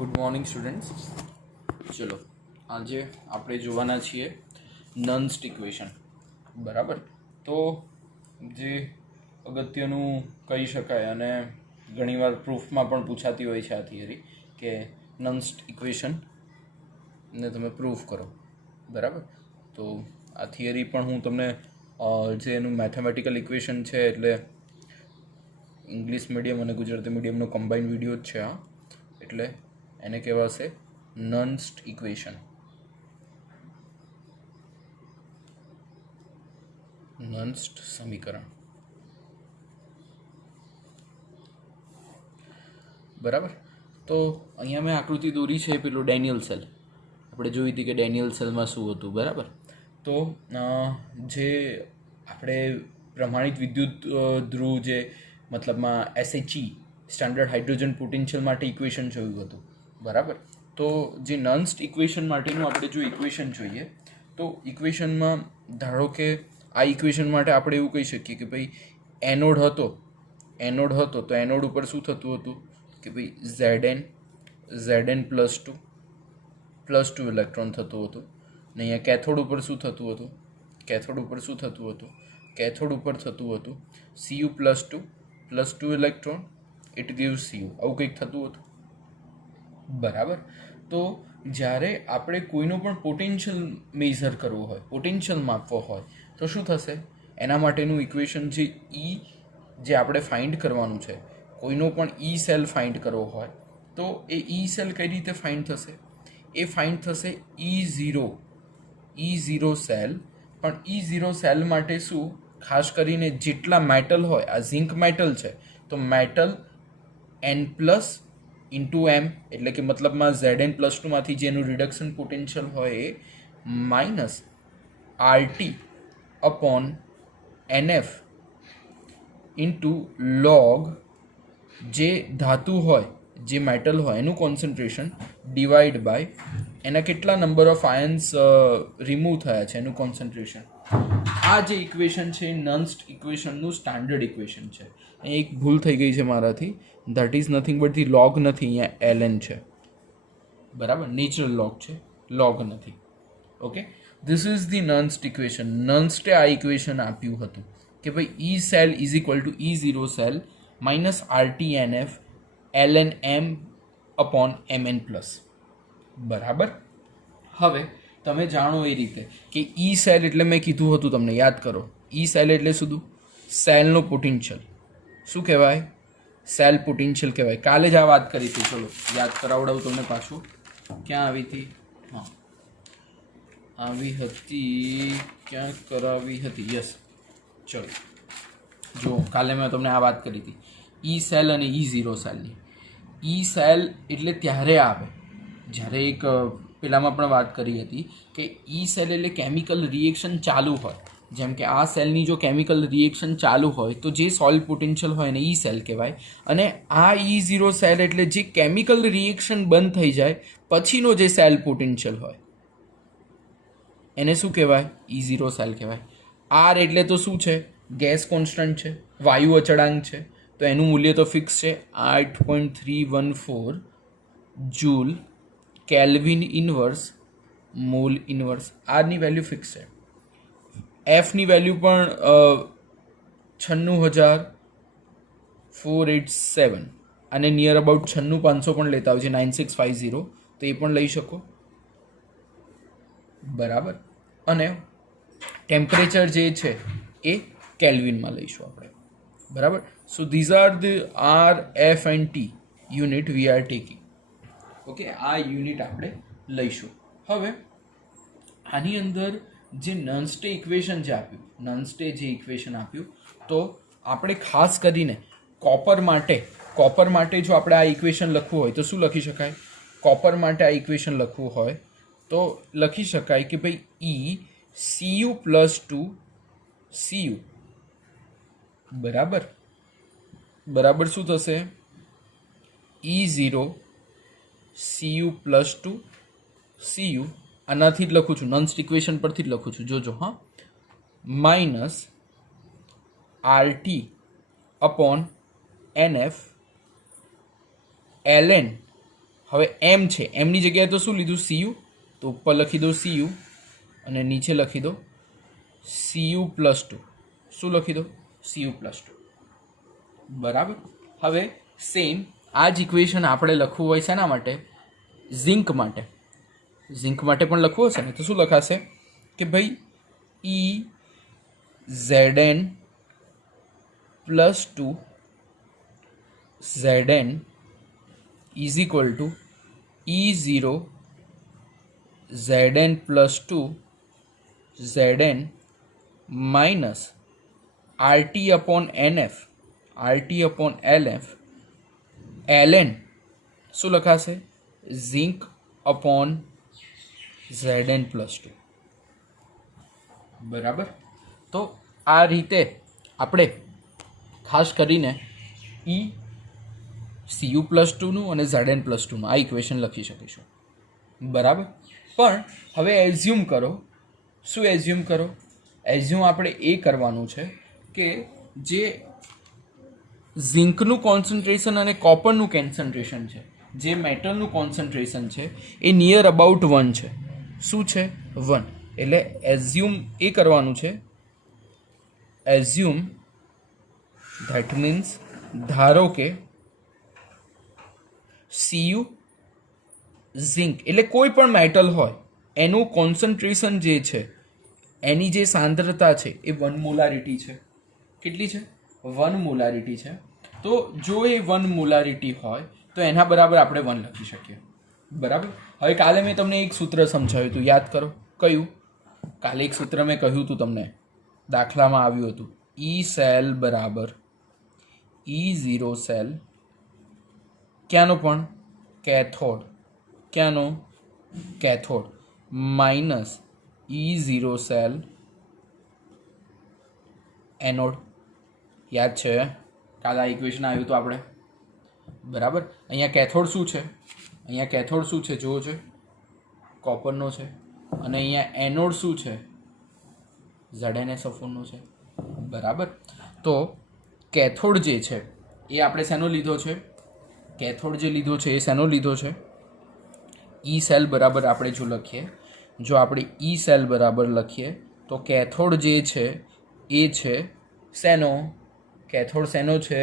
Good morning students. ચલો આજે આપણે જોવાના છીએ નન્સ્ટ ઇક્વેશન. બરાબર, તો જે અગત્યનું કહી શકાય અને ઘણીવાર પ્રૂફમાં પણ પૂછાતી હોય છે આ થિયરી કે નન્સ્ટ ઇક્વેશનને તમે પ્રૂફ કરો. બરાબર, તો આ થિયરી પણ હું તમને જે એનું મેથેમેટિકલ ઇક્વેશન છે એટલે ઇંગ્લિશ મીડિયમ અને ગુજરાતી મીડિયમનો કમ્બાઇન્ડ વિડીયો જ છે આ, એટલે એને કહેવાશે નન્સ્ટ ઇક્વેશન. નન્સ્ટ સમીકરણ. બરાબર, તો અહીંયા મેં આકૃતિ દોરી છે પેલો ડેનિયલ સેલ. આપણે જોઈ હતી કે ડેનિયલ સેલમાં શું હતું. બરાબર, તો જે આપણે પ્રમાણિત વિદ્યુત ધ્રુવ જે મતલબમાં SHE સ્ટાન્ડર્ડ હાઇડ્રોજન પોટેન્શિયલ માટે ઇક્વેશન જોયું હતું. બરાબર, તો જે નન્સ્ટ ઇક્વેશન માટેનું આપણે જો ઇક્વેશન જોઈએ તો ઇક્વેશનમાં ધારો કે આ ઇક્વેશન માટે આપણે એવું કહી શકીએ કે ભાઈ એનોડ હતો તો એનોડ ઉપર શું થતું હતું કે ભાઈ Zn +2 ઇલેક્ટ્રોન થતું હતું. ને અહીંયા કેથોડ ઉપર શું થતું હતું કેથોડ ઉપર થતું હતું Cu+2 electron, it gives Cu, આવું કંઈક થતું હતું. બરાબર, તો જ્યારે આપણે કોઈનો પણ પોટેન્શિયલ મેઝર કરવો હોય, પોટેન્શિયલ માપવો હોય તો શું થશે, એના માટેનું ઇક્વેશન જે જે આપણે ફાઇન્ડ કરવાનું છે, કોઈનો પણ સેલ ફાઇન્ડ કરવો હોય તો એ સેલ કઈ રીતે ફાઇન્ડ થશે, એ ફાઇન્ડ થશે E0 સેલ. પણ E0 સેલ માટે શું, ખાસ કરીને જેટલા મેટલ હોય, આ ઝિંક મેટલ છે તો મેટલ N+ ઇન્ટુ M, એટલે કે મતલબમાં Zn+2 માંથી જેનું રિડક્શન પોટેન્શિયલ હોય એ -RT/NF ઇન્ટુ log જે ધાતુ હોય, જે મેટલ હોય એનું કોન્સન્ટ્રેશન ડિવાઈડ બાય એના કેટલા નંબર ઓફ આયન્સ રિમૂવ થયા છે એનું કોન્સન્ટ્રેશન. આ જે ઇક્વેશન છે નન્સ્ટ ઇક્વેશનનું સ્ટાન્ડર્ડ ઇક્વેશન છે. અહીં એક ભૂલ થઈ ગઈ છે મારાથી, that is nothing but the log નથી, અહીંયા ln છે. બરાબર, નેચરલ લોગ છે, લોગ નથી. Okay, this is the Nernst equation. નન્સ્ટે આ ઇક્વેશન આપ્યું હતું કે ભાઈ E cell is equal to E0 cell -RT/NF ln M/Mn+. બરાબર, હવે તમે જાણો એ રીતે કે સેલ એટલે મેં કીધું હતું તમને, યાદ કરો, સેલ એટલે શું? સેલનો પોટેન્શિયલ. શું કહેવાય? સેલ પોટેન્શિયલ કહેવાય. કાલે જ આ વાત કરી હતી. ચલો યાદ કરાવડાવું તમને પાછું. ક્યાં આવી હતી? હા, આવી હતી, ક્યાં કરાવી હતી? યસ, ચલો જો કાલે મેં તમને આ વાત કરી હતી સેલ અને E0 સેલની. સેલ એટલે ત્યારે આવે જ્યારે એક પેલામાં પણ વાત કરી હતી કે સેલ એટલે કેમિકલ રિએક્શન ચાલુ હોય. જેમ કે આ સેલની જો કેમિકલ રિએક્શન ચાલુ હોય તો જે સોલિડ પોટેન્શિયલ હોય એને સેલ કહેવાય. અને આ E0 સેલ એટલે જે કેમિકલ રિએક્શન બંધ થઈ જાય પછીનો જે સેલ પોટેન્શિયલ હોય એને શું કહેવાય? E0 સેલ કહેવાય. R એટલે તો શું છે? ગેસ કોન્સ્ટન્ટ છે, વાયુ અચળાંક છે, તો એનું મૂલ્ય તો ફિક્સ છે, 8.314 joule kelvin inverse mole inverse. આરની વેલ્યુ ફિક્સ છે. એફની વેલ્યુ પણ 96,487 અને નિયર અબાઉટ 96,500 પણ લેતા હોય છે, 9650, તો એ પણ લઈ શકો. બરાબર, અને ટેમ્પરેચર જે છે એ કેલ્વિનમાં લઈશું આપણે. બરાબર, સો these are the R, F and T unit we are taking. Okay, આ યુનિટ આપણે લઈશું. હવે આની અંદર જે નન્સ્ટે ઇક્વેશન જે આપ્યું તો આપણે ખાસ કરીને કોપર માટે જો આપણે આ ઇક્વેશન લખવું હોય તો શું લખી શકાય? કોપર માટે આ ઇક્વેશન લખવું હોય તો લખી શકાય કે ભાઈ Cu+2 Cu. બરાબર શું થશે? E0 Cu+2 Cu. આનાથી જ લખું છું, નન્સ્ટ ઇક્વેશન પરથી જ લખું છું, જોજો હા, -RT/NF ln હવે એમ છે, એમની જગ્યાએ તો શું લીધું? CU. તો ઉપર લખી દો CU અને નીચે લખી દો CU+2. શું લખી દો? CU+2. બરાબર. હવે સેમ આ જ ઇક્વેશન આપણે લખવું હોય શેના માટે? ઝિંક માટે. ઝિંક માટે પણ લખવું હશે ને, તો શું લખાશે કે ભાઈ EZn+2 Zn is equal to E0 Zn+2 Zn minus RT/NF RT/LF ln શું લખાશે? Zinc upon Zn+2. બરાબર. તો આ રીતે આપણે ખાસ કરીને CU+2નું અને Zn+2નું આ ઇક્વેશન લખી શકીશું. બરાબર. પણ હવે એઝ્યુમ કરો. શું એઝ્યુમ કરો? એઝ્યુમ આપણે એ કરવાનું છે કે જે ઝિંકનું કોન્સન્ટ્રેશન અને કોપરનું કોન્સન્ટ્રેશન છે, જે મેટલનું કોન્સન્ટ્રેશન છે એ નિયર અબાઉટ 1 છે. શું છે? 1. એટલે એઝ્યુમ એ કરવાનું છે, એઝ્યુમ ધેટ મીન્સ ધારો કે CU ઝિંક એટલે કોઈ પણ મેટલ હોય એનું કોન્સન્ટ્રેશન જે છે, એની જે સાંદ્રતા છે એ 1 મોલારિટી છે. કેટલી છે? 1 મોલારિટી છે. તો જો એ 1 મોલારિટી હોય તો એના બરાબર આપણે 1 લખી શકીએ. બરાબર. હવે કાલે મેં તમને એક સૂત્ર સમજાવ્યું હતું, યાદ કરો. કયું? કાલે એક સૂત્ર મેં કહ્યું હતું તમને, દાખલામાં આવ્યું હતું, E સેલ બરાબર E0 સેલ ક્યાંનો પણ? કેથોડ. ક્યાંનો? Cathode minus E0 cell anode. યાદ છે? કાલે આ ઇક્વેશન આવ્યું હતું આપણે. બરાબર. અહીંયા કેથોડ શું છે? અહીંયા કેથોડ શું છે? જુઓ છે, કોપરનો છે. અને અહીંયા એનોડ શું છે? ZnSO4નો છે. બરાબર. તો કેથોડ જે છે એ આપણે શેનો લીધો છે? કેથોડ જે લીધો છે એ શેનો લીધો છે? E સેલ બરાબર આપણે જો લખીએ, જો આપણે E સેલ બરાબર લખીએ તો કેથોડ જે છે એ છે શેનો? કેથોડ શેનો છે?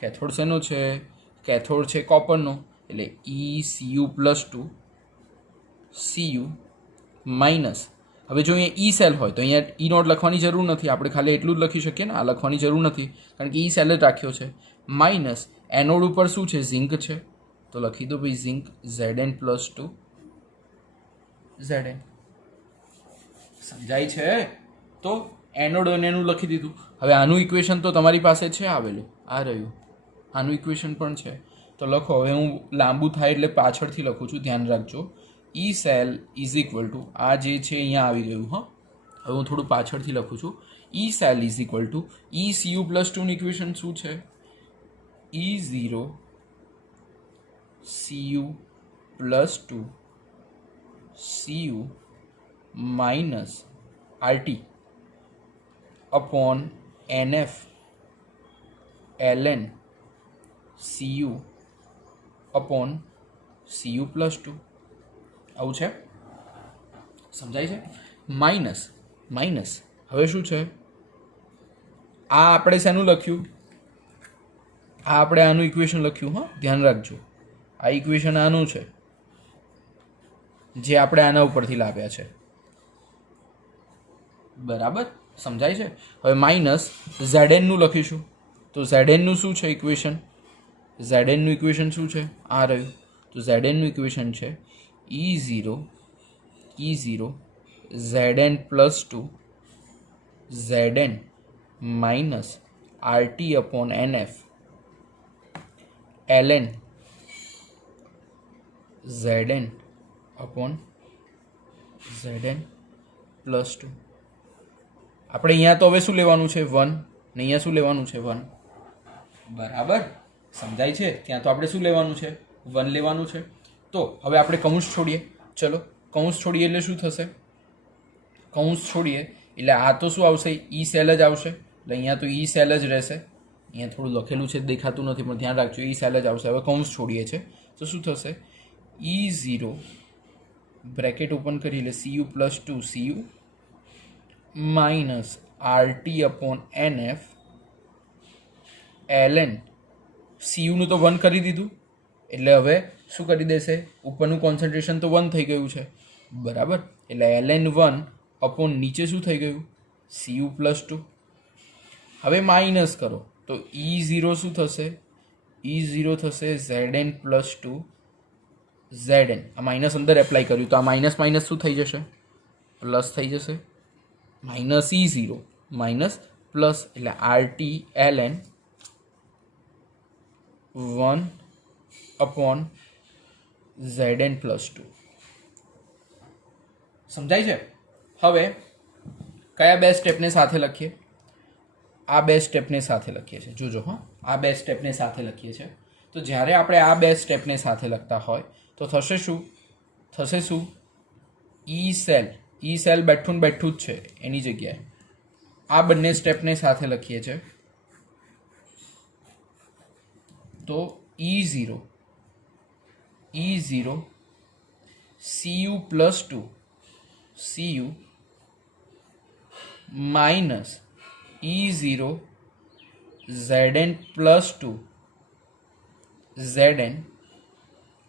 કેથોડ શેનો છે? કેથોડ છે કોપરનો. એટલે ECU+2 CU માઇનસ, હવે જો અહીંયા E સેલ હોય તો અહીંયા E નોટ લખવાની જરૂર નથી, આપણે ખાલી એટલું જ લખી શકીએ ને, આ લખવાની જરૂર નથી કારણ કે E સેલ જ રાખ્યો છે. માઇનસ એનોડ ઉપર શું છે? ઝિંક છે. તો લખી દો ભાઈ ઝિંક Zn+2 Zn. સમજાય છે? તો એનોડ અને એનું લખી દીધું. હવે આનું ઇક્વેશન તો તમારી પાસે છે આવેલું, આ રહ્યું. આનું ઇક્વેશન પણ છે તો લખો. હવે હું લાંબુ થાય એટલે પાછળથી લખું છું, ધ્યાન રાખજો. E cell is equal two આ જે છે અહીંયા આવી ગયું. હા, હવે હું થોડું પાછળથી લખું છું. E cell is equal to ECU+2નું ઇક્વેશન શું છે? E0 CU+2 CU minus RT upon NF ln CU upon CU+2. આવું છે? સમજાય છે? માઇનસ માઇનસ હવે શું છે? આ આપણે શેનું લખ્યું? આ આપણે આનું ઇક્વેશન લખ્યું. હા, ધ્યાન રાખજો. આ ઇક્વેશન આનું છે જે આપણે આના ઉપરથી લાવ્યા છે. બરાબર. સમજાય છે? હવે માઇનસ Znનું લખીશું. તો Znનું શું છે ઇક્વેશન? Znનું ઇક્વેશન શું છે? આ રહ્યું. તો Znનું ઇક્વેશન છે E0 Zn+2 Zn minus RT/NF ln Zn upon Zn+2. આપણે અહીંયા તો હવે શું લેવાનું છે? 1. ને અહીંયા શું લેવાનું છે? 1. બરાબર. સમજાય છે? ત્યાં તો આપણે શું લેવાનું છે? 1 લેવાનું છે. તો હવે આપણે કૌંસ છોડીએ. ચલો, કૌંસ છોડીએ એટલે શું થશે? કૌંસ છોડીએ એટલે આ તો શું આવશે? E સેલ જ આવશે. એટલે અહીંયા તો E સેલ જ રહેશે. અહીંયા થોડું લખેલું છે દેખાતું નથી પણ ધ્યાન રાખજો, E સેલ જ આવશે. હવે કૌંસ છોડીએ છે તો શું થશે E0 બ્રેકેટ ઓપન કરી એટલે CU plus 2 CU minus RT upon NF ln CUનું તો 1 કરી દીધું એટલે હવે શું કરી દેશે ઉપરનું કોન્સન્ટ્રેશન તો 1 થઈ ગયું છે બરાબર એટલે ln 1 અપોન નીચે શું થઈ ગયું CU પ્લસ 2 હવે માઇનસ કરો તો E0 શું થશે E0 થશે Zn પ્લસ 2 Zn આ માઇનસ અંદર એપ્લાય કર્યું તો આ માઇનસ માઇનસ શું થઈ જશે પ્લસ થઈ જશે માઇનસ E0 માઇનસ પ્લસ એટલે RT ln 1 upon Zn plus 2 સમજાય છે હવે કયા બે સ્ટેપને સાથે લખીએ આ બે સ્ટેપને સાથે લખીએ છીએ જોજો હા આ બે સ્ટેપને સાથે લખીએ છીએ તો જ્યારે આપણે આ બે સ્ટેપને સાથે લખતા હોય તો થશે શું ઈ સેલ બેઠું જ છે એની જગ્યાએ આ બંને સ્ટેપને સાથે લખીએ છીએ તો E0 CU plus 2 CU minus E0 Zn plus 2 Zn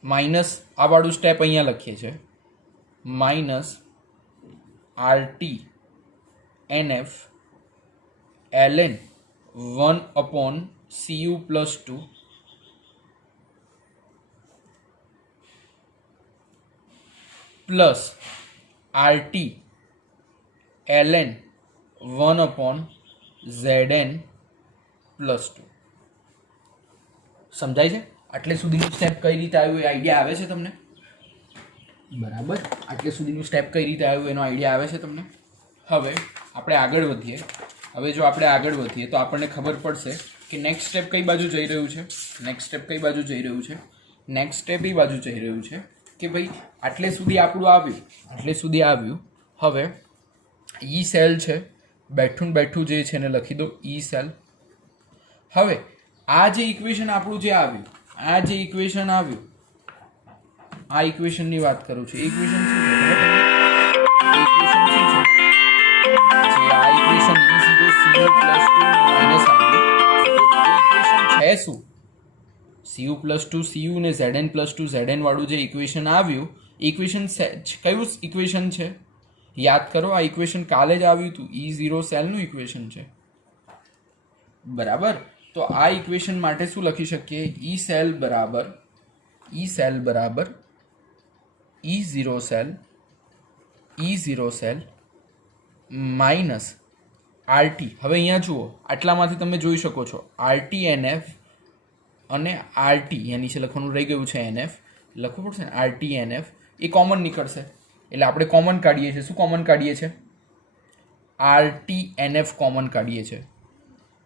minus આ વાળું સ્ટેપ અહીંયા લખીએ છીએ minus RT NF ln 1 upon CU plus 2 plus RT ln 1 upon Zn plus 2 સમજાય છે આટલે સુધીનું સ્ટેપ કઈ રીતે આવ્યું એ આઈડિયા આવે છે તમને બરાબર આટલે સુધીનું સ્ટેપ કઈ રીતે આવ્યું એનો આઈડિયા આવે છે તમને હવે આપણે આગળ વધીએ તો આપણને ખબર પડશે કે નેક્સ્ટ સ્ટેપ કઈ બાજુ જઈ રહ્યું છે નેક્સ્ટ સ્ટેપ એ બાજુ જઈ રહ્યું છે કે ભાઈ આટલે સુધી આપણું આવ્યું હવે ઈ સેલ છે બેઠું જે છે એને લખી દો ઈ સેલ હવે આ જે ઇક્વેશન આપણું જે આવ્યું આ ઇક્વેશનની વાત કરું છું ઇક્વેશન શું છે આ equation E0 CU plus 2 minus equation છે શું CU પ્લસ 2 CU ને Zn પ્લસ 2 Zn વાળું જે ઇક્વેશન આવ્યું ઇક્વેશન કયું ઇક્વેશન છે યાદ કરો આ ઇક્વેશન કાલે જ આવ્યું હતું E0 સેલનું ઇક્વેશન છે બરાબર તો આ ઇક્વેશન માટે શું લખી શકીએ ઈ સેલ બરાબર E0 સેલ માઇનસ RT હવે અહીંયા જુઓ આટલામાંથી તમે જોઈ શકો છો RT NF અને RT અહીંયા નીચે લખવાનું રહી ગયું છે NF લખવું પડશે ને RT NF એ કોમન નીકળશે એટલે આપણે કોમન કાઢીએ છીએ શું કોમન કાઢીએ છીએ RT NF કોમન કાઢીએ છીએ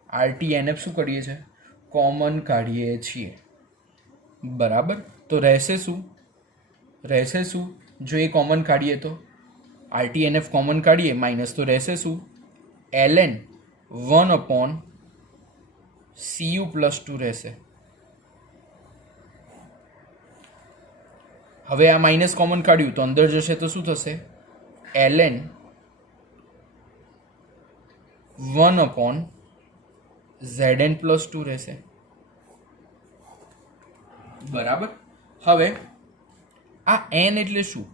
RT NF શું કરીએ છીએ કોમન કાઢીએ છીએ બરાબર તો રહેશે શું જો એ કોમન કાઢીએ તો RT NF કોમન કાઢીએ માઇનસ તો રહેશે શું ln 1 અપોન CU પ્લસ 2 રહેશે હવે આ માઇનસ કોમન કાઢ્યું તો અંદર જશે તો શું થશે ln 1 અપોન Zn પ્લસ 2 રહેશે બરાબર હવે આ n એટલે શું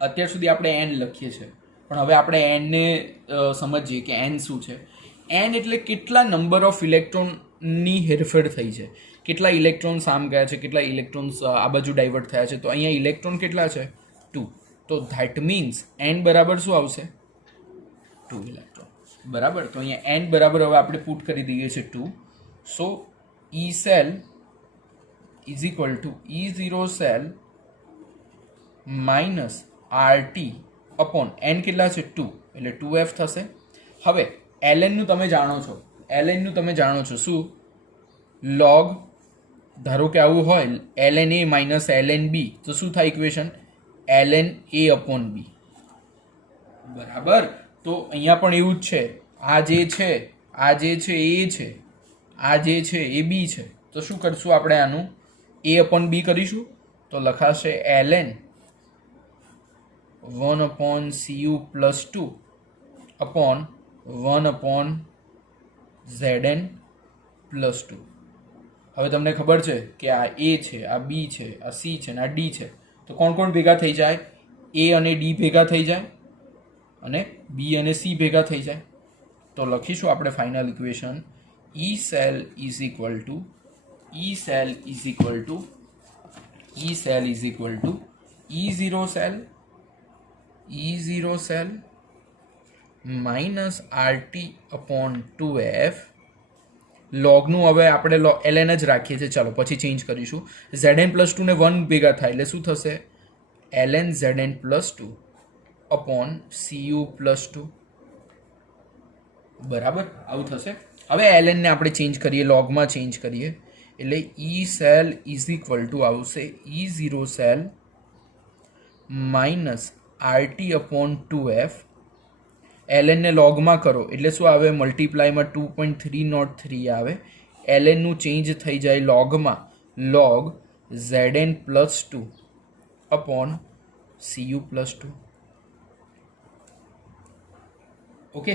અત્યાર સુધી આપણે n લખીએ છીએ પણ હવે આપણે n ને સમજીએ કે n શું છે n એટલે કેટલા નંબર ઓફ ઇલેક્ટ્રોનની હેરફેર થઈ છે કેટલા ઇલેક્ટ્રોન્સ આમ ગયા છે કેટલા ઇલેક્ટ્રોન્સ આ બાજુ ડાયવર્ટ થયા છે તો અહીંયા ઇલેક્ટ્રોન કેટલા છે 2 તો ધેટ મીન્સ n બરાબર શું આવશે 2 ઇલેક્ટ્રોન બરાબર તો અહીંયા n બરાબર હવે આપણે પુટ કરી દઈએ છીએ 2 સો E cell is equal to E0 cell minus RT upon n કેટલા છે 2 એટલે 2f થશે હવે ln નું તમે જાણો છો શું log ધારો કે આવું હોય ln a minus ln b તો શું થાય equation ln a upon b બરાબર તો અહીંયા પણ એવું જ છે આ જે છે a છે આ જે છે એ b છે તો શું કરશું આપણે આનું એ અપોન બી કરીશું તો લખાશે ln 1/cu + 2 અપોન 1/zn + 2. હવે તમને ખબર છે કે આ એ છે, આ બી છે, આ સી છે ને આ ડી છે, તો કોણ કોણ ભેગા થઈ જાય? એ અને ડી ભેગા થઈ જાય અને બી અને સી ભેગા થઈ જાય. તો લખીશું આપણે final equation E cell is equal to E0 cell minus RT/2F. લોગનું હવે આપણે ln જ રાખીએ છીએ, ચાલો પછી ચેન્જ કરીશું. Zn + 2 ને 1 ભેગા થાય એટલે શું થશે? ln Zn + 2 upon cu + 2. બરાબર, આવું થશે. હવે ln ને આપણે ચેન્જ કરીએ, લોગમાં ચેન્જ કરીએ એટલે E cell is equal two આવશે E0 cell minus RT/2F. ln ને લોગમાં કરો એટલે શું આવે? મલ્ટીપ્લાયમાં 2.303 આવે. ln નું ચેન્જ થઈ જાય લોગમાં, log Zn + 2 upon cu + 2. Okay,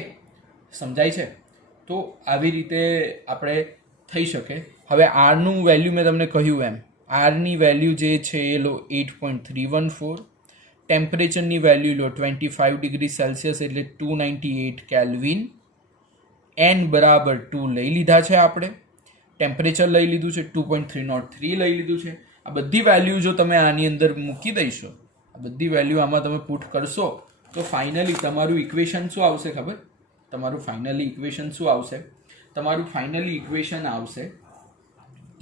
સમજાય છે? તો આવી રીતે આપણે થઈ શકે. હવે આરનું વેલ્યુ મેં તમને કહ્યું એમ, આરની વેલ્યુ જે છે એ લો 8.314, ટેમ્પરેચરની વેલ્યુ લો 25 ડિગ્રી સેલ્સિયસ એટલે 298 કેલ્વિન, n બરાબર 2 લઈ લીધા છે આપણે, ટેમ્પરેચર લઈ લીધું છે 2.303 લઈ લીધું છે. આ બધી વેલ્યુ જો તમે આની અંદર મૂકી દઈશો, આ બધી વેલ્યુ આમાં તમે પુટ કરશો તો ફાઇનલી તમારું ઇક્વેશન શું આવશે ખબર? તમારું ફાઇનલી ઇક્વેશન શું આવશે? તમારું ફાઇનલી ઇક્વેશન આવશે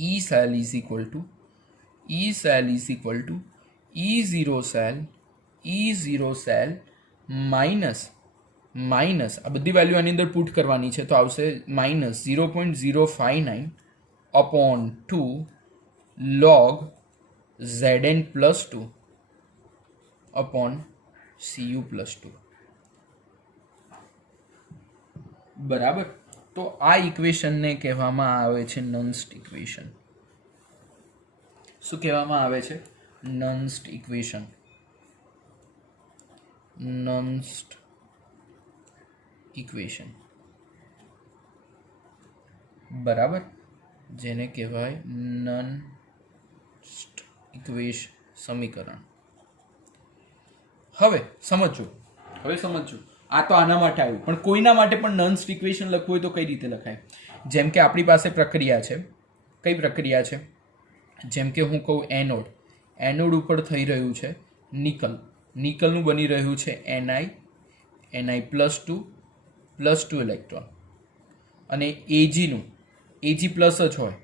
E cell is equal to E0 cell minus આ બધી વેલ્યુ આની અંદર પુટ કરવાની છે તો આવશે minus 0.059 upon 2 log Zn + 2 upon cu + 2. બરાબર, તો આ ઇક્વેશનને કહેવામાં આવે છે નન્સ્ટ ઇક્વેશન. શું કહેવામાં આવે છે? નન્સ્ટ ઇક્વેશન. બરાબર, જેને કહેવાય નન્સ્ટ ઇક્વેશન સમીકરણ. હવે સમજો આ તો આના માટે આવ્યું, પણ કોઈના માટે પણ નન્સ્ટ ઇક્વેશન લખવું હોય તો કઈ રીતે લખાય? જેમ કે આપણી પાસે પ્રક્રિયા છે. કઈ પ્રક્રિયા છે? જેમ કે હું કહું એનોડ ઉપર થઈ રહ્યું છે નિકલનું બની રહ્યું છે Ni +2 ઇલેક્ટ્રોન, અને Ag પ્લસ જ હોય,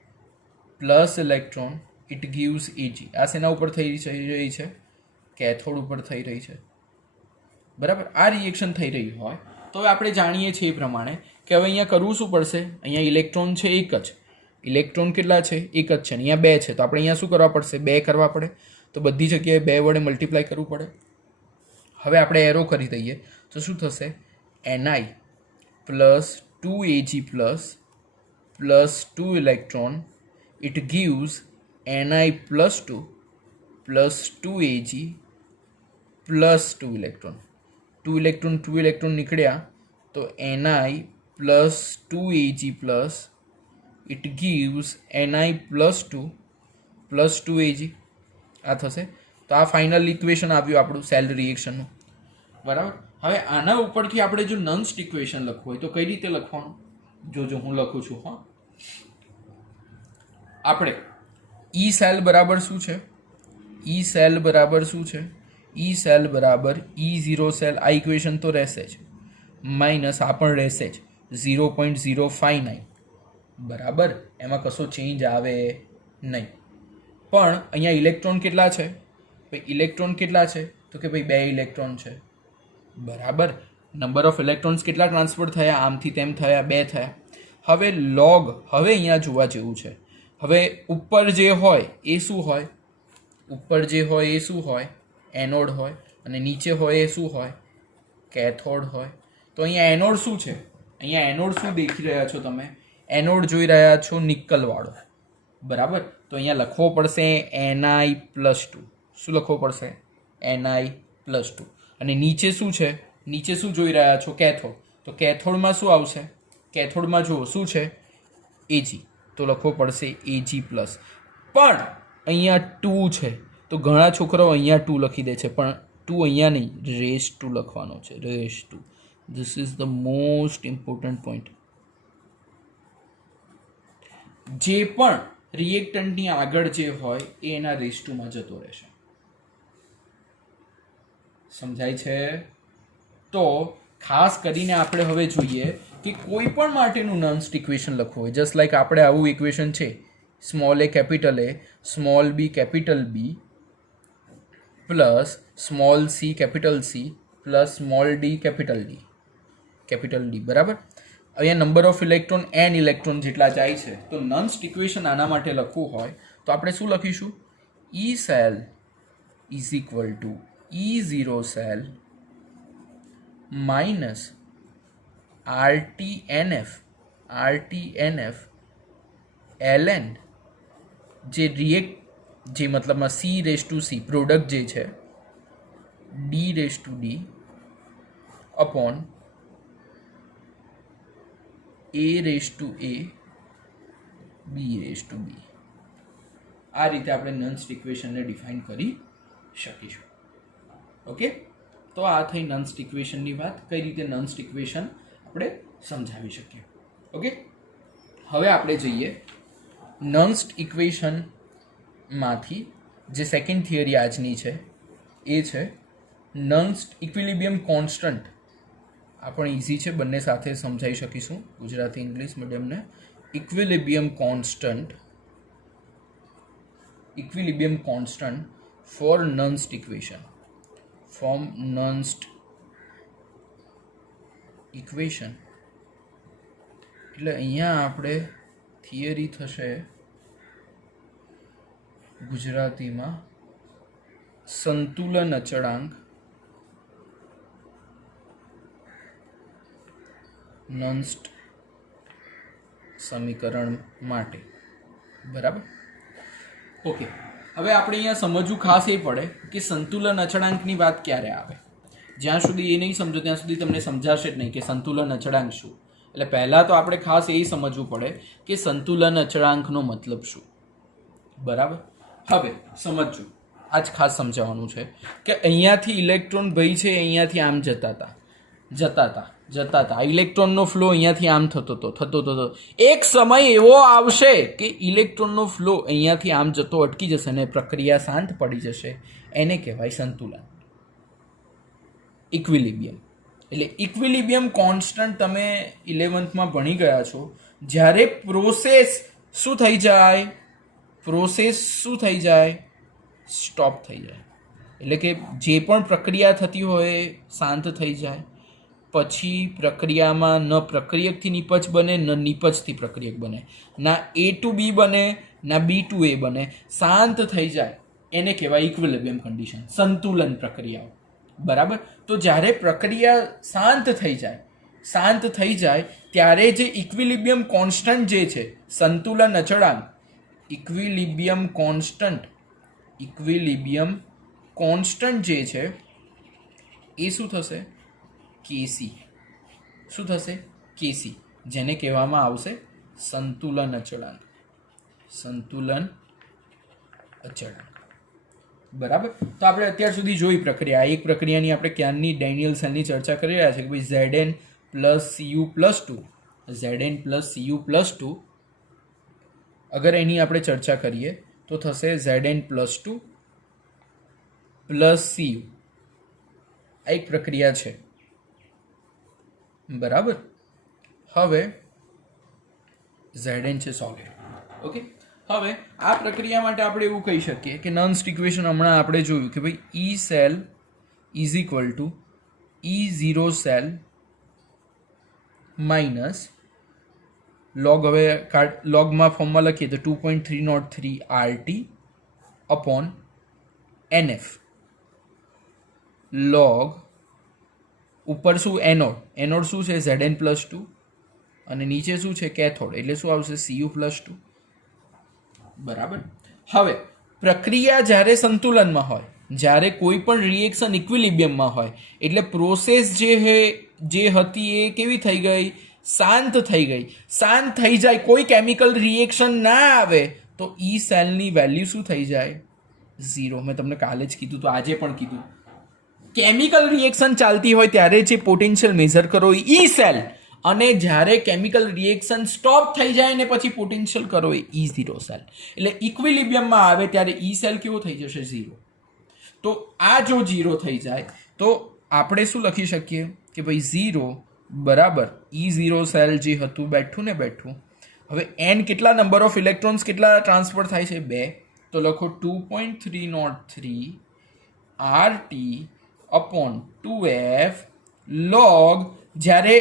plus electron, it gives Ag. આ શેના ઉપર થઈ રહી છે? કેથોડ ઉપર થઈ રહી છે. બરાબર, આ રિએક્શન થઈ રહી હોય તો હવે આપણે જાણીએ છીએ એ પ્રમાણે કે હવે અહીંયા કરવું શું પડશે? અહીંયા ઇલેક્ટ્રોન છે એક જ, ઇલેક્ટ્રોન કેટલા છે? એક જ છે, અહીંયા 2 છે, તો આપણે અહીંયા શું કરવા પડશે? 2 કરવા પડે, તો બધી જગ્યાએ 2 વડે મલ્ટીપ્લાય કરવું પડે. હવે આપણે એરો કરી દઈએ તો શું થશે? Ni + 2Ag + 2 electron, it gives Ni + 2 + 2Ag + 2 electron. 2 electron નીકળ્યા તો Ni + 2Ag it gives Ni + 2 આ થશે. તો આ ફાઇનલ ઇક્વેશન આવ્યું આપણું સેલ રિએક્શનનું. બરાબર, હવે આના ઉપરથી આપણે જો નન્સ્ટ ઇક્વેશન લખવું હોય તો કઈ રીતે લખવાનું? જો હું લખું છું. આપણે E સેલ બરાબર શું છે? E સેલ બરાબર E0 સેલ. આ ઇક્વેશન તો રહેશે જ, માઇનસ આ પણ રહેશે જ 0.059. બરાબર, એમાં કશો ચેન્જ આવે નહીં. પણ અહીંયા ઇલેક્ટ્રોન કેટલા છે? ઇલેક્ટ્રોન કેટલા છે? તો કે ભાઈ 2 ઇલેક્ટ્રોન છે. બરાબર, નંબર ઓફ ઇલેક્ટ્રોન્સ કેટલા ટ્રાન્સફર થયા? આમથી તેમ થયા, 2 થયા. હવે લોગ, હવે અહીંયા જોવા જેવું છે. હવે ઉપર જે હોય એ શું હોય? એનોડ હોય, અને નીચે હોય એ શું હોય? કેથોડ હોય. તો અહીંયા એનોડ શું છે? અહીંયા એનોડ શું દેખી રહ્યા છો તમે? એનોડ જોઈ રહ્યા છો નિકલવાળો. બરાબર. તો અહીંયા લખવો પડશે Ni+2. શું લખવો પડશે? Ni+2. અને નીચે શું છે? નીચે શું જોઈ રહ્યા છો? કેથોડ. તો કેથોડમાં શું આવશે? કેથોડમાં જુઓ શું છે? Ag. તો લખવો પડશે Ag+. પણ અહીંયા 2 છે, તો ઘણા છોકરાઓ અહીંયા 2 લખી દે છે, પણ 2 અહીંયા નહીં, -2 લખવાનો છે. -2. This is the most important point. જે પણ રિએક્ટન્ટની આગળ જે હોય એ એના -2માં જતો રહેશે. સમજાય છે? તો ખાસ કરીને આપણે હવે જોઈએ કે કોઈ પણ માટેનું નન્સ્ટ ઇક્વેશન લખવું હોય, જસ્ટ લાઈક આપણે આવું ઇક્વેશન છે, small a capital A, small b capital B plus small c capital C plus small d capital D, બરાબર. અહીંયા number of electron n electron જેટલા જાય છે. તો નન્સ્ટ ઇક્વેશન આના માટે લખવું હોય તો આપણે શું લખીશું? E cell is equal to E0 cell minus RTNF ln જે મતલબમાં C⁻C પ્રોડક્ટ જે છે D⁻D અપોન A⁻A B⁻B. આ રીતે આપણે નન્સ્ટ ઇક્વેશનને ડિફાઇન કરી શકીશું. ઓકે, તો આ થઈ નન્સ્ટ ઇક્વેશનની વાત. કઈ રીતે નન્સ્ટ ઇક્વેશન આપણે સમજાવી શકીએ. ઓકે, હવે આપણે જઈએ નન્સ્ટ ઇક્વેશનમાંથી જે સેકન્ડ થિયરી આજની છે એ છે નન્સ્ટ ઇક્વિલિબ્રિયમ કોન્સ્ટન્ટ. આ પણ ઇઝી છે, બંને સાથે સમજાવી શકીશું ગુજરાતી ઇંગ્લિશ મીડિયમને. Equilibrium constant for Nernst equation. Form Nernst equation એટલે અહીંયા આપણે થિયરી થશે ગુજરાતીમાં સંતુલન અચળાંક નન્સ્ટ સમીકરણ માટે. બરાબર. ઓકે, હવે આપણે અહીંયા સમજવું ખાસ એ પડે કે સંતુલન અચળાંકની વાત ક્યારે આવે. જ્યાં સુધી એ નહીં સમજો ત્યાં સુધી તમને સમજાશે જ નહીં કે સંતુલન અચળાંક શું. એટલે પહેલાં તો આપણે ખાસ એ સમજવું પડે કે સંતુલન અચળાંકનો મતલબ શું. બરાબર. હવે સમજજો, આ જ ખાસ સમજાવવાનું છે કે અહીંયાથી ઇલેક્ટ્રોન ભાઈ છે અહીંયાથી આમ જતા હતા. ઇલેક્ટ્રોનનો ફ્લો અહીંયાથી આમ થતો હતો. એક સમય એવો આવશે કે ઇલેક્ટ્રોનનો ફ્લો અહીંયાથી આમ જતો અટકી જશે અને પ્રક્રિયા શાંત પડી જશે. એને કહેવાય સંતુલન, ઇક્વિલિબ્રિયમ. એટલે ઇક્વિલિબ્રિયમ કોન્સ્ટન્ટ તમે 11th ભણી ગયા છો. જ્યારે પ્રોસેસ શું થઈ જાય? સ્ટોપ થઈ જાય. એટલે કે જે પણ પ્રક્રિયા થતી હોય શાંત થઈ જાય. પછી પ્રક્રિયામાં ન પ્રક્રિયકથી નિપજ બને ન નિપજથી પ્રક્રિયક બને, ના A to B બને ના B to A બને, શાંત થઈ જાય. એને કહેવાય ઇક્વિલિબ્રિયમ કન્ડિશન, સંતુલન પ્રક્રિયાઓ. બરાબર. તો જ્યારે પ્રક્રિયા શાંત થઈ જાય ત્યારે જે ઇક્વિલિબ્રિયમ કોન્સ્ટન્ટ જે છે, સંતુલન અચળાંક, ઇક્વિલિબ્રિયમ કોન્સ્ટન્ટ જે છે એ શું થશે? Kc. શું થશે? Kc, જેને કહેવામાં આવશે સંતુલન અચળાંક. બરાબર. તો આપણે અત્યાર સુધી જોઈ પ્રક્રિયા. એક પ્રક્રિયાની આપણે ક્યારની ડેનિયલ સેલની ચર્ચા કરી રહ્યા છે કે ભાઈ Zn+Cu+2 અગર એની આપણે ચર્ચા કરીએ તો થશે Zn+2 + Cu. આ એક પ્રક્રિયા છે. બરાબર. હવે Zn છે સોલિડ. ઓકે, હવે આ પ્રક્રિયા માટે આપણે એવું કહી શકીએ કે નન્સ્ટ ઇક્વેશન હમણાં આપણે જોયું કે ભાઈ E cell is equal to E0 cell minus લોગમાં ફોર્મમાં લખીએ તો 2.303 RT અપોન NF લોગ ઉપર શું? એનોડ શું છે? Zn+2 અને નીચે શું છે? કેથોડ. એટલે શું આવશે? Cu+2. બરાબર. હવે પ્રક્રિયા જ્યારે સંતુલનમાં હોય, જ્યારે કોઈ પણ રિએક્શન ઇક્વિલિબ્રિયમમાં હોય, એટલે પ્રોસેસ જે હતી એ કેવી થઈ ગઈ? શાંત થઈ ગઈ. શાંત થઈ જાય, કોઈ કેમિકલ રિએક્શન ના આવે તો ઈ સેલની વેલ્યુ શું થઈ જાય? 0. મેં તમને કાલે જ કીધું, તો આજે પણ કીધું. કેમિકલ રિએક્શન ચાલતી હોય ત્યારે જે પોટેન્શિયલ મેઝર કરો એ ઈ સેલ, અને જ્યારે કેમિકલ રિએક્શન સ્ટોપ થઈ જાય ને પછી પોટેન્શિયલ કરો એ E0 સેલ. એટલે ઇક્વિલિબ્રિયમમાં આવે ત્યારે ઈ સેલ કેવો થઈ જશે? 0. તો આ જો 0 થઈ જાય તો આપણે શું લખી શકીએ કે ભાઈ 0 બરાબર E0 સેલ જે હતું બેઠું ને બેઠું. હવે n કેટલા નંબર ઓફ ઇલેક્ટ્રોન્સ કેટલા ટ્રાન્સફર થાય છે? 2. તો લખો 2.303 RT upon 2F log. જ્યારે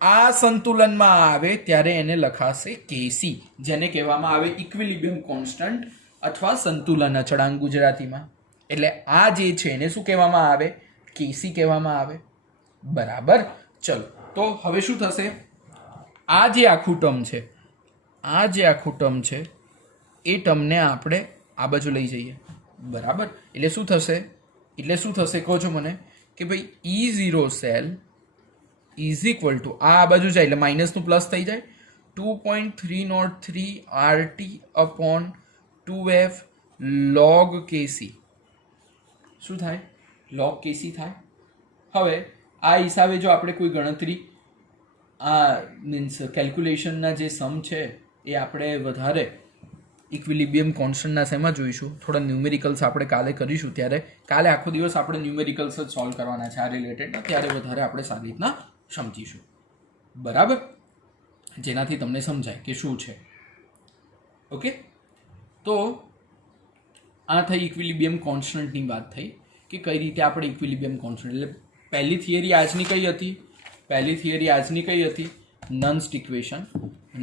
આ સંતુલનમાં આવે ત્યારે એને લખાશે Kc, જેને કહેવામાં આવે ઇક્વિલિબ્રિયમ કોન્સ્ટન્ટ અથવા સંતુલન અચળાંક ગુજરાતીમાં. એટલે આ જે છે એને શું કહેવામાં આવે? Kc કહેવામાં આવે. બરાબર. ચલો, તો હવે શું થશે? આ જે આખું ટર્મ છે એ ટર્મને આપણે આ બાજુ લઈ જઈએ. બરાબર. એટલે શું થશે કહો છો મને કે ભાઈ E0 cell is equal two આ બાજુ જાય એટલે માઇનસનું પ્લસ થઈ જાય 2.303 RT upon 2F log Kc. શું થાય? log Kc થાય. હવે આ હિસાબે જો આપણે કોઈ ગણતરી મીન્સ કેલ્ક્યુલેશનના જે સમ છે એ આપણે વધારે ઇક્વિલિબ્રિયમ કોન્સ્ટન્ટના શેમાં જોઈશું? થોડા ન્યુમેરિકલ્સ આપણે કાલે કરીશું. ત્યારે કાલે આખો દિવસ આપણે ન્યુમેરિકલ્સ જ સોલ્વ કરવાના છે આ રિલેટેડના. ત્યારે વધારે આપણે સારી રીતના સમજીશું. બરાબર. જેનાથી તમને સમજાય કે શું છે. ઓકે. તો આ થઈ ઇક્વિલિબ્રિયમ કોન્સ્ટન્ટની વાત થઈ કે કઈ રીતે આપણે ઇક્વિલિબ્રિયમ કોન્સ્ટન્ટ. એટલે પહેલી થિયરી આજની કઈ હતી? નન્સ્ટ ઇક્વેશન.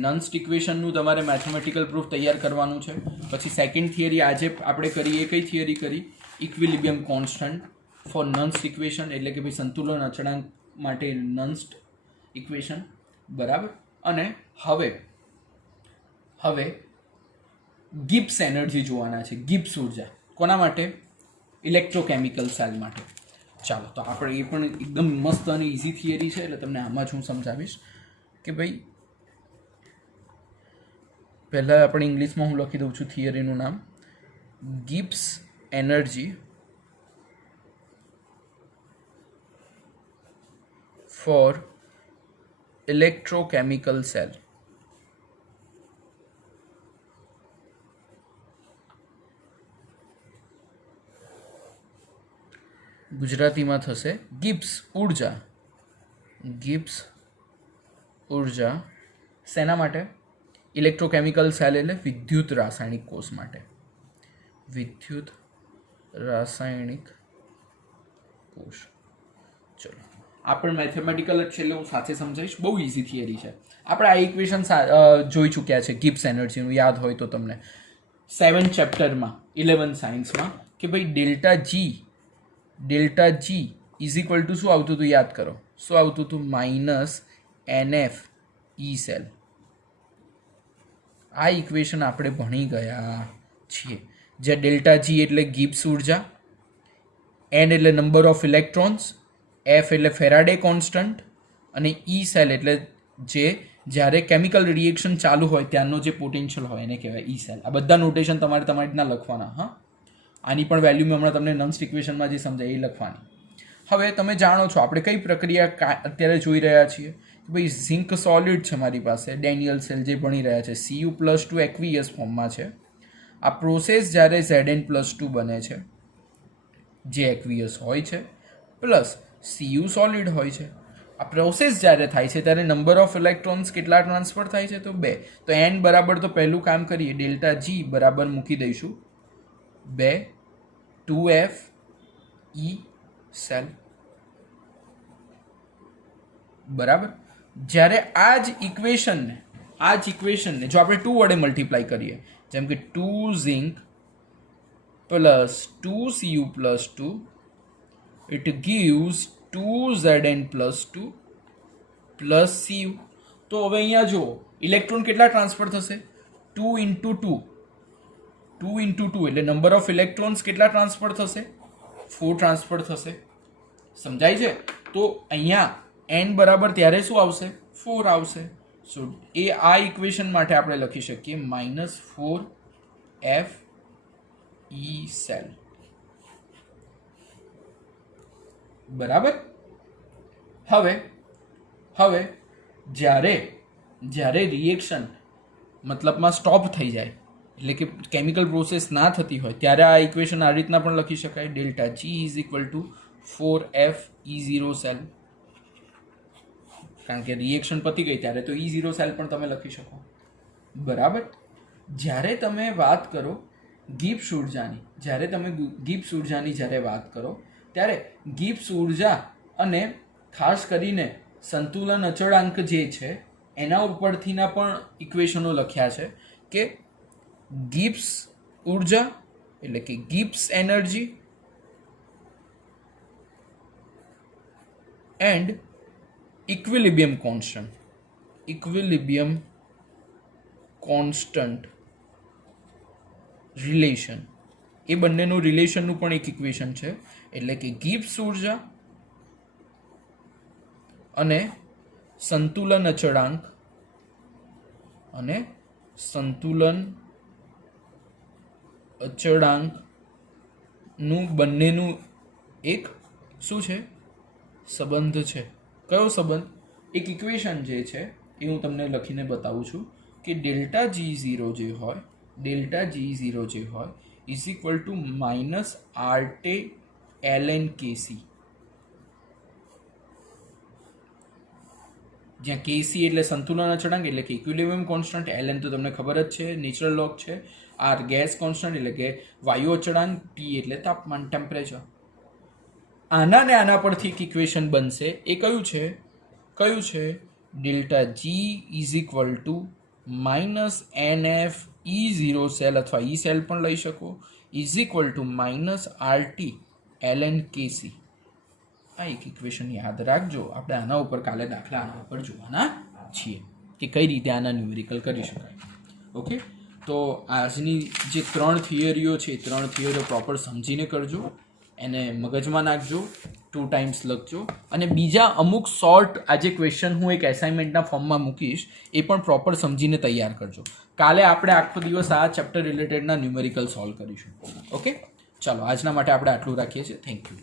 નન્સ્ટ ઇક્વેશનનું તમારે મેથેમેટિકલ પ્રૂફ તૈયાર કરવાનું છે. પછી સેકન્ડ થિયરી આજે આપણે કરી એ કઈ થિયરી કરી? Equilibrium constant for Nernst equation, એટલે કે ભાઈ સંતુલન અચળાંક માટે નન્સ્ટ ઇક્વેશન. બરાબર. અને હવે ગિબ્સ એનર્જી જોવાના છે. ગિબ્સ ઉર્જા કોના માટે? ઇલેક્ટ્રોકેમિકલ સેલ માટે. ચાલો, તો આપણે એ પણ એકદમ મસ્ત અને ઇઝી થિયરી છે, એટલે તમને આમાં જ હું સમજાવીશ કે ભાઈ પહેલાં આપણે ઇંગ્લિશમાં હું લખી દઉં છું થિયરીનું નામ. Gibbs energy for electrochemical cell. ગુજરાતીમાં થશે ગિબ્સ ઉર્જા. શેના માટે? ઇલેક્ટ્રોકેમિકલ સેલ એટલે વિદ્યુત રાસાયણિક કોષ માટે. વિદ્યુત રાસાયણિક કોષ. ચલો, આ પણ મેથેમેટિકલ જ છે એટલે હું સાથે સમજાવીશ. બહુ ઇઝી થિયરી છે. આપણે આ ઇક્વેશન જોઈ ચૂક્યા છે ગિબ્સ એનર્જીનું, યાદ હોય તો તમને 7th ચેપ્ટરમાં 11th સાયન્સમાં કે ભાઈ delta G is equal to શું આવતું હતું? યાદ કરો. શું આવતું હતું? -NF E cell. આ ઇક્વેશન આપણે ભણી ગયા છીએ. જ્યાં ડેલ્ટા જી એટલે ગિબ્સ ઉર્જા, N એટલે નંબર ઓફ ઇલેક્ટ્રોન્સ, F એટલે ફેરાડે કોન્સ્ટન્ટ, અને E સેલ એટલે જ્યારે કેમિકલ રિએક્શન ચાલુ હોય ત્યારનો જે પોટેન્શિયલ હોય એને કહેવાય E સેલ. આ બધા નોટેશન તમારે તમારી રીતના લખવાના. હા, આની પણ વેલ્યુ મેં હમણાં તમને નન્સ્ટ ઇક્વેશનમાં જે સમજાય એ લખવાની. હવે તમે જાણો છો આપણે કઈ પ્રક્રિયા અત્યારે જોઈ રહ્યા છીએ? ભાઈ ઝિંક સોલિડ છે મારી પાસે, ડેનિયલ સેલ જે ભણી રહ્યા છે, Cu+2 એક્વિયસ ફોર્મમાં છે. આ પ્રોસેસ જ્યારે Zn+2 બને છે, જે એક્વિયસ હોય છે, પ્લસ Cu સોલિડ હોય છે. આ પ્રોસેસ જ્યારે થાય છે ત્યારે નંબર ઓફ ઇલેક્ટ્રોન્સ કેટલા ટ્રાન્સફર થાય છે? તો 2. તો n બરાબર, તો પહેલું કામ કરીએ, ડેલ્ટા જી બરાબર મૂકી દઈશું 2 2F E સેલ. બરાબર. જ્યારે આ જ ઇક્વેશનને જો આપણે 2 વડે મલ્ટીપ્લાય કરીએ, જેમ કે 2 zinc plus 2 Cu+2, it gives 2Zn+2 plus Cu. તો હવે અહીંયા જો ઇલેક્ટ્રોન કેટલા ટ્રાન્સફર થશે? 2 × 2 2 into 2 એટલે નંબર ઓફ ઇલેક્ટ્રોન્સ કેટલા ટ્રાન્સફર થશે? 4 ટ્રાન્સફર થશે. સમજાય છે? તો અહીંયા n બરાબર ત્યારે શું આવશે? 4 આવશે. સો એ આ ઇક્વેશન માટે આપણે લખી શકીએ -4 Fe સેલ. બરાબર. હવે જ્યારે રિએક્શન મતલબમાં સ્ટોપ થઈ જાય એટલે કે કેમિકલ પ્રોસેસ ના થતી હોય ત્યારે આ ઇક્વેશન આ રીતના પણ લખી શકાય delta G is equal two 4FE0 cell. કારણ કે રિએક્શન પતી ગઈ ત્યારે તો E0 સેલ પણ તમે લખી શકો. બરાબર. જ્યારે તમે વાત કરો ગિબ્સ ઉર્જાની જ્યારે વાત કરો ત્યારે ગિબ્સ ઉર્જા અને ખાસ કરીને સંતુલન અચળાંક જે છે એના ઉપરથીના પણ ઇક્વેશનો લખ્યા છે કે ગિબ્સ ઉર્જા એટલે કે Gibbs energy and equilibrium constant relation, એ બંનેનું રિલેશનનું પણ એક ઇક્વેશન છે. એટલે કે ગિબ્સ ઉર્જા અને સંતુલન અચળાંકનું બંનેનું એક શું છે? સંબંધ છે. કયો સંબંધ? એક ઇક્વેશન જે છે એ હું તમને લખીને બતાવું છું કે ડેલ્ટા G0 જે હોય is equal two -RT ln Kc, જ્યાં Kc એટલે સંતુલન અચળાંક એટલે કે ઇક્વિલિબ્રિયમ કોન્સ્ટન્ટ, ln તો તમને ખબર જ છે નેચરલ લોગ છે, R ગેસ કોન્સ્ટન્ટ એટલે કે વાયુ અચળાંક, T એટલે તાપમાન ટેમ્પરેચર. આના ને આના પરથી એક ઇક્વેશન બનશે. એ કયું છે? Delta G is equal two -NFE0 cell અથવા E સેલ પણ લઈ શકો is equal two -RT ln Kc. આ એક ઇક્વેશન યાદ રાખજો. આપણે આના ઉપર કાલે દાખલા આના ઉપર જોવાના છીએ કે કઈ રીતે આના ન્યુમેરિકલ કરી શકાય. ઓકે, તો આજની જે 3 થિયરીઓ છે એ 3 થિયરીઓ પ્રોપર સમજીને કરજો, એને મગજમાં નાખજો, 2 ટાઈમ્સ લખજો, અને બીજા અમુક શોર્ટ આજે ક્વેશ્ચન હું એક એસાઇનમેન્ટના ફોર્મમાં મૂકીશ એ પણ પ્રોપર સમજીને તૈયાર કરજો. કાલે આપણે આખો દિવસ આ ચેપ્ટર રિલેટેડના ન્યુમેરિકલ સોલ્વ કરીશું. ઓકે, ચાલો આજના માટે આપણે આટલું રાખીએ છીએ. Thank you.